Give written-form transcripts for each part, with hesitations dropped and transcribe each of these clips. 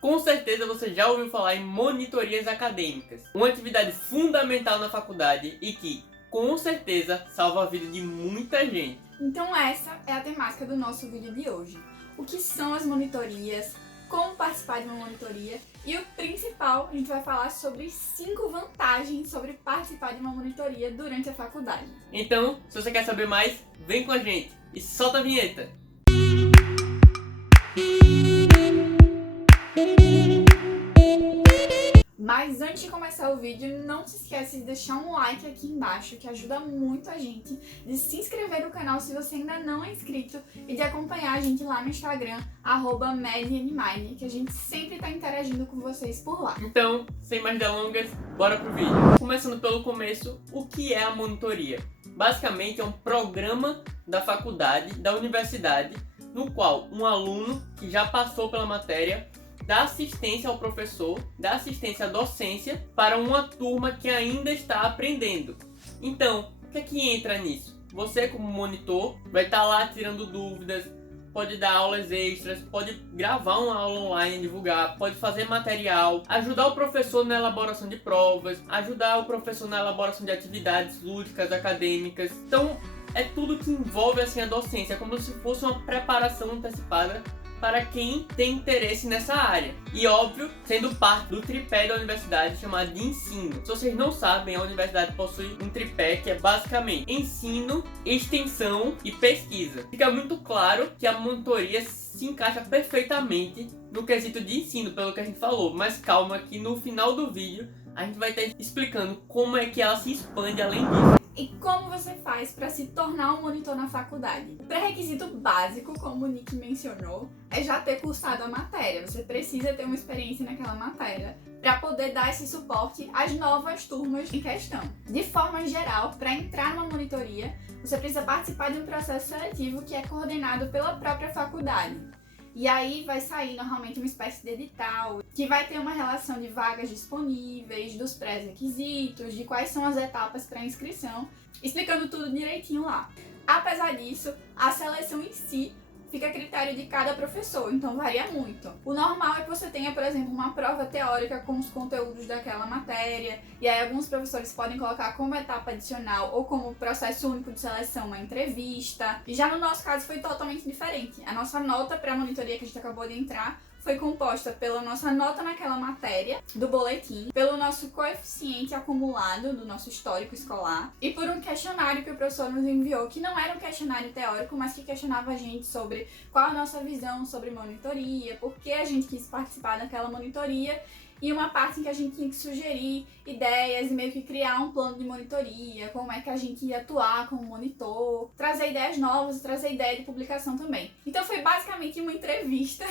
Com certeza você já ouviu falar em monitorias acadêmicas, uma atividade fundamental na faculdade e que, com certeza, salva a vida de muita gente. Então essa é a temática do nosso vídeo de hoje. O que são as monitorias, como participar de uma monitoria e o principal, a gente vai falar sobre 5 vantagens sobre participar de uma monitoria durante a faculdade. Então, se você quer saber mais, vem com a gente e solta a vinheta! Mas antes de começar o vídeo, não se esqueça de deixar um like aqui embaixo, que ajuda muito a gente, de se inscrever no canal se você ainda não é inscrito e de acompanhar a gente lá no Instagram, @MadAnimine, que a gente sempre está interagindo com vocês por lá. Então, sem mais delongas, bora pro vídeo. Começando pelo começo, o que é a monitoria? Basicamente é um programa da faculdade, da universidade, no qual um aluno que já passou pela matéria dá assistência ao professor, dá assistência à docência para uma turma que ainda está aprendendo. Então, o que é que entra nisso? Você, como monitor, vai estar lá tirando dúvidas, pode dar aulas extras, pode gravar uma aula online, divulgar, pode fazer material, ajudar o professor na elaboração de provas, ajudar o professor na elaboração de atividades lúdicas, acadêmicas. Então, é tudo que envolve assim a docência, é como se fosse uma preparação antecipada para quem tem interesse nessa área. E óbvio, sendo parte do tripé da universidade chamado de ensino. Se vocês não sabem, a universidade possui um tripé que é basicamente ensino, extensão e pesquisa. Fica muito claro que a monitoria se encaixa perfeitamente no quesito de ensino, pelo que a gente falou. Mas calma que no final do vídeo a gente vai estar explicando como é que ela se expande além disso. E como você faz para se tornar um monitor na faculdade? Pré-requisito básico, como o Nick mencionou, é já ter cursado a matéria. Você precisa ter uma experiência naquela matéria para poder dar esse suporte às novas turmas em questão. De forma geral, para entrar numa monitoria, você precisa participar de um processo seletivo que é coordenado pela própria faculdade. E aí vai sair normalmente uma espécie de edital, que vai ter uma relação de vagas disponíveis, dos pré-requisitos, de quais são as etapas para inscrição, explicando tudo direitinho lá. Apesar disso, a seleção em si fica a critério de cada professor, então varia muito. O normal é que você tenha, por exemplo, uma prova teórica com os conteúdos daquela matéria, e aí alguns professores podem colocar como etapa adicional ou como processo único de seleção uma entrevista. E já no nosso caso foi totalmente diferente. A nossa nota para a monitoria que a gente acabou de entrar foi composta pela nossa nota naquela matéria, do boletim, pelo nosso coeficiente acumulado do nosso histórico escolar e por um questionário que o professor nos enviou, que não era um questionário teórico, mas que questionava a gente sobre qual a nossa visão sobre monitoria, por que a gente quis participar daquela monitoria, e uma parte em que a gente tinha que sugerir ideias e meio que criar um plano de monitoria, como é que a gente ia atuar como monitor, trazer ideias novas e trazer ideia de publicação também. Então foi basicamente uma entrevista,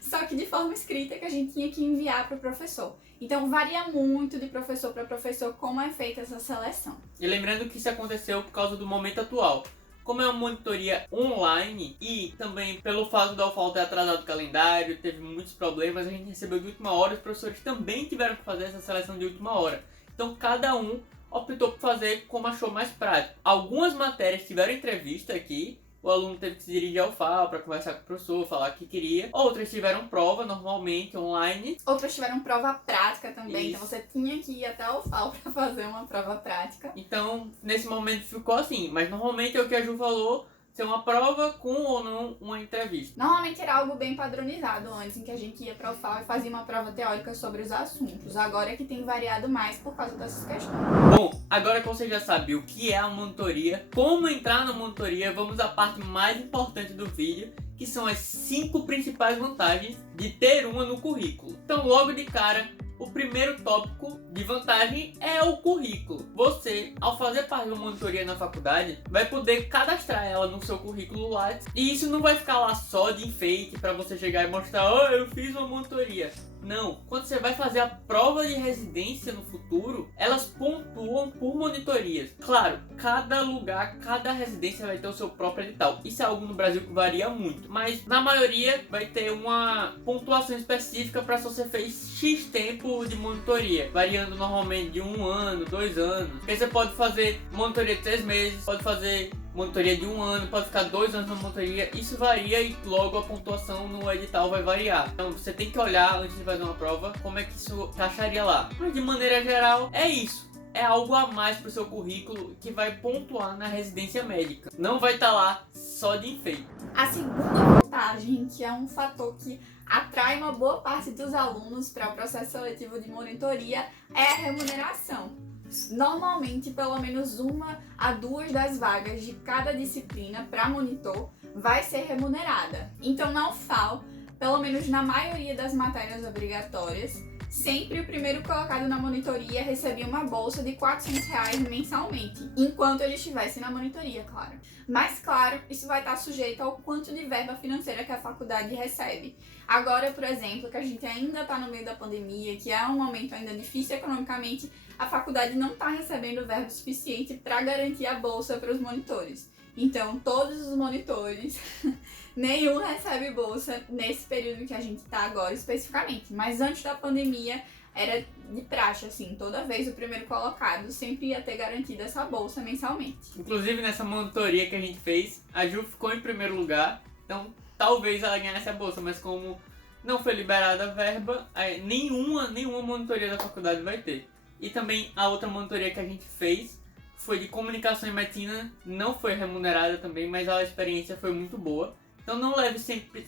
só que de forma escrita, que a gente tinha que enviar para o professor. Então varia muito de professor para professor como é feita essa seleção. E lembrando que isso aconteceu por causa do momento atual. Como é uma monitoria online e também pelo fato da UFAL ter atrasado o calendário, teve muitos problemas, a gente recebeu de última hora, os professores também tiveram que fazer essa seleção de última hora. Então cada um optou por fazer como achou mais prático. Algumas matérias tiveram entrevista aqui, o aluno teve que se dirigir ao UFAL para conversar com o professor, falar o que queria. Outras tiveram prova, normalmente, online. Outras tiveram prova prática também, Isso. Então você tinha que ir até o UFAL para fazer uma prova prática. Então, nesse momento ficou assim. Mas normalmente é o que a Ju falou, ser uma prova com ou não uma entrevista. Normalmente era algo bem padronizado antes, em que a gente ia para o UFAL e fazia uma prova teórica sobre os assuntos. Agora é que tem variado mais por causa dessas questões. Bom, agora que você já sabe o que é a monitoria, como entrar na monitoria, vamos à parte mais importante do vídeo, que são as 5 principais vantagens de ter uma no currículo. Então, logo de cara, o primeiro tópico de vantagem é o currículo. Você, ao fazer parte de uma monitoria na faculdade, vai poder cadastrar ela no seu currículo Lattes. E isso não vai ficar lá só de enfeite para você chegar e mostrar: oh, eu fiz uma monitoria. Não, quando você vai fazer a prova de residência no futuro, elas pontuam por monitorias. Claro, cada lugar, cada residência vai ter o seu próprio edital. Isso é algo no Brasil que varia muito, mas na maioria vai ter uma pontuação específica para se você fez X tempo de monitoria, variando normalmente de 1 ano, 2 anos. Porque você pode fazer monitoria de 3 meses, pode fazer monitoria de 1 ano, pode ficar 2 anos na monitoria, isso varia e logo a pontuação no edital vai variar. Então você tem que olhar antes de fazer uma prova como é que isso encaixaria lá. Mas de maneira geral é isso. É algo a mais pro seu currículo que vai pontuar na residência médica. Não vai estar lá só de enfeite. A segunda vantagem, que é um fator que atrai uma boa parte dos alunos para o processo seletivo de monitoria, é a remuneração. Normalmente, pelo menos 1 a 2 das vagas de cada disciplina para monitor vai ser remunerada. Então, na UFAL, pelo menos na maioria das matérias obrigatórias, sempre o primeiro colocado na monitoria recebia uma bolsa de R$400 mensalmente, enquanto ele estivesse na monitoria, claro. Mas, claro, isso vai estar sujeito ao quanto de verba financeira que a faculdade recebe. Agora, por exemplo, que a gente ainda está no meio da pandemia, que é um momento ainda difícil economicamente, a faculdade não está recebendo verba suficiente para garantir a bolsa para os monitores. Então, todos os monitores, nenhum recebe bolsa nesse período que a gente está agora especificamente. Mas antes da pandemia, era de praxe, assim, toda vez o primeiro colocado sempre ia ter garantida essa bolsa mensalmente. Inclusive, nessa monitoria que a gente fez, a Ju ficou em primeiro lugar, então talvez ela ganhasse a bolsa, mas como não foi liberada a verba, nenhuma monitoria da faculdade vai ter. E também a outra monitoria que a gente fez foi de comunicação e medicina, não foi remunerada também, mas a experiência foi muito boa. Então não leve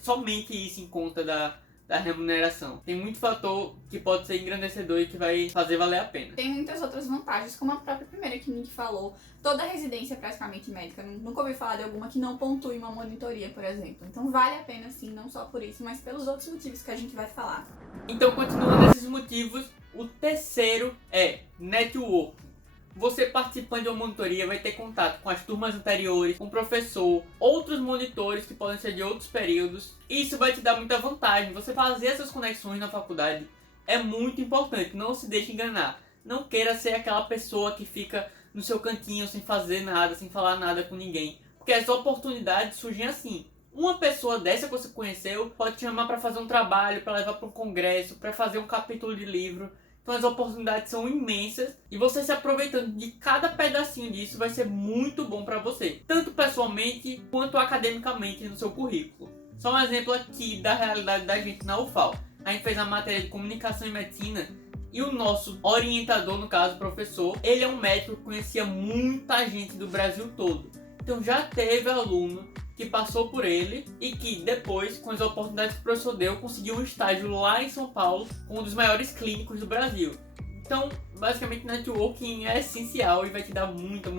somente isso em conta da remuneração. Tem muito fator que pode ser engrandecedor e que vai fazer valer a pena. Tem muitas outras vantagens, como a própria primeira que o Nick falou. Toda residência praticamente médica, nunca ouvi falar de alguma que não pontue uma monitoria, por exemplo. Então vale a pena sim, não só por isso, mas pelos outros motivos que a gente vai falar. Então, continuando esses motivos, o terceiro é network. Você participando de uma monitoria vai ter contato com as turmas anteriores, com o professor, outros monitores que podem ser de outros períodos. Isso vai te dar muita vantagem. Você fazer essas conexões na faculdade é muito importante. Não se deixe enganar. Não queira ser aquela pessoa que fica no seu cantinho sem fazer nada, sem falar nada com ninguém. Porque as oportunidades surgem assim. Uma pessoa dessa que você conheceu pode te chamar para fazer um trabalho, para levar para um congresso, para fazer um capítulo de livro. Então as oportunidades são imensas e você se aproveitando de cada pedacinho disso vai ser muito bom para você, tanto pessoalmente quanto academicamente no seu currículo. Só um exemplo aqui da realidade da gente na UFAL. A gente fez a matéria de comunicação e medicina e o nosso orientador, no caso o professor, ele é um médico que conhecia muita gente do Brasil todo. Então já teve aluno que passou por ele e que depois, com as oportunidades que o professor deu, conseguiu um estágio lá em São Paulo com um dos maiores clínicos do Brasil. Então, basicamente, networking é essencial e vai te dar muita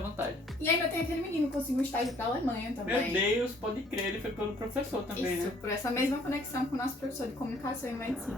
vantagem. E ainda tem aquele menino que conseguiu um estágio pra Alemanha também. Meu Deus, pode crer, ele foi pelo professor também, Isso, né? por essa mesma conexão com o nosso professor de comunicação e medicina.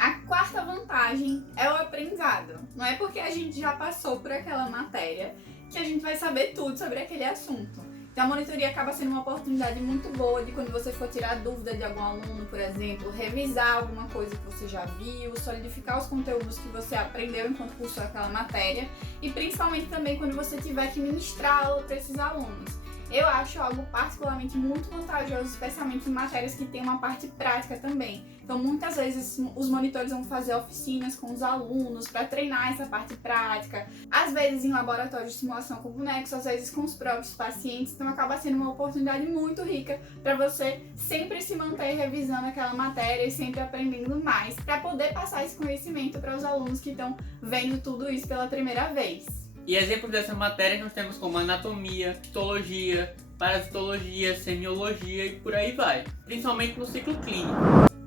A quarta vantagem é o aprendizado. Não é porque a gente já passou por aquela matéria que a gente vai saber tudo sobre aquele assunto. Então a monitoria acaba sendo uma oportunidade muito boa de quando você for tirar dúvida de algum aluno, por exemplo, revisar alguma coisa que você já viu, solidificar os conteúdos que você aprendeu enquanto cursou aquela matéria e principalmente também quando você tiver que ministrar aula para esses alunos. Eu acho algo particularmente muito vantajoso, especialmente em matérias que tem uma parte prática também. Então, muitas vezes, os monitores vão fazer oficinas com os alunos para treinar essa parte prática. Às vezes, em laboratório de simulação com bonecos, às vezes com os próprios pacientes. Então, acaba sendo uma oportunidade muito rica para você sempre se manter revisando aquela matéria e sempre aprendendo mais, para poder passar esse conhecimento para os alunos que estão vendo tudo isso pela primeira vez. E exemplos dessa matéria nós temos como anatomia, histologia, parasitologia, semiologia e por aí vai, principalmente no ciclo clínico.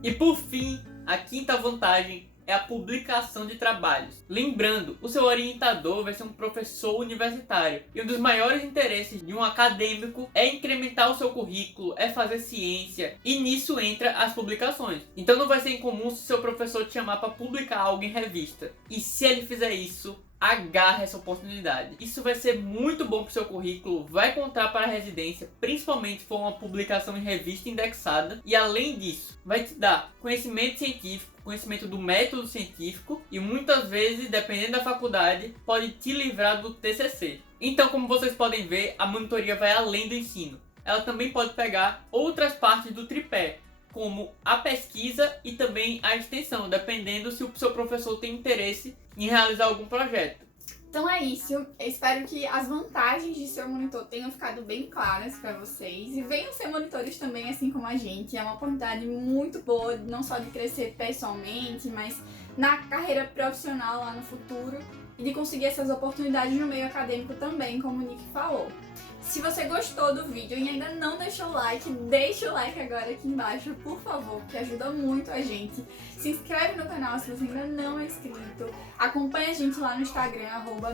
E por fim, a quinta vantagem é a publicação de trabalhos. Lembrando, o seu orientador vai ser um professor universitário e um dos maiores interesses de um acadêmico é incrementar o seu currículo, é fazer ciência e nisso entra as publicações. Então não vai ser incomum se o seu professor te chamar para publicar algo em revista. E se ele fizer isso, agarre essa oportunidade. Isso vai ser muito bom para o seu currículo, vai contar para a residência, principalmente se for uma publicação em revista indexada. E além disso, vai te dar conhecimento científico, conhecimento do método científico e muitas vezes, dependendo da faculdade, pode te livrar do TCC. Então, como vocês podem ver, a monitoria vai além do ensino. Ela também pode pegar outras partes do tripé, como a pesquisa e também a extensão, dependendo se o seu professor tem interesse em realizar algum projeto. Então é isso, eu espero que as vantagens de ser monitor tenham ficado bem claras para vocês e venham ser monitores também, assim como a gente. É uma oportunidade muito boa, não só de crescer pessoalmente, mas na carreira profissional lá no futuro e de conseguir essas oportunidades no meio acadêmico também, como o Nick falou. Se você gostou do vídeo e ainda não deixou o like, deixa o like agora aqui embaixo, por favor, que ajuda muito a gente. Se inscreve no canal se você ainda não é inscrito, acompanha a gente lá no Instagram,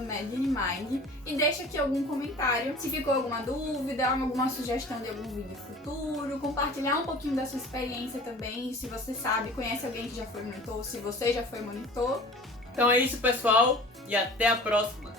@MadInMind, e deixa aqui algum comentário, se ficou alguma dúvida, alguma sugestão de algum vídeo futuro, compartilhar um pouquinho da sua experiência também, se você sabe, conhece alguém que já foi monitor, se você já foi monitor. Então é isso, pessoal, e até a próxima!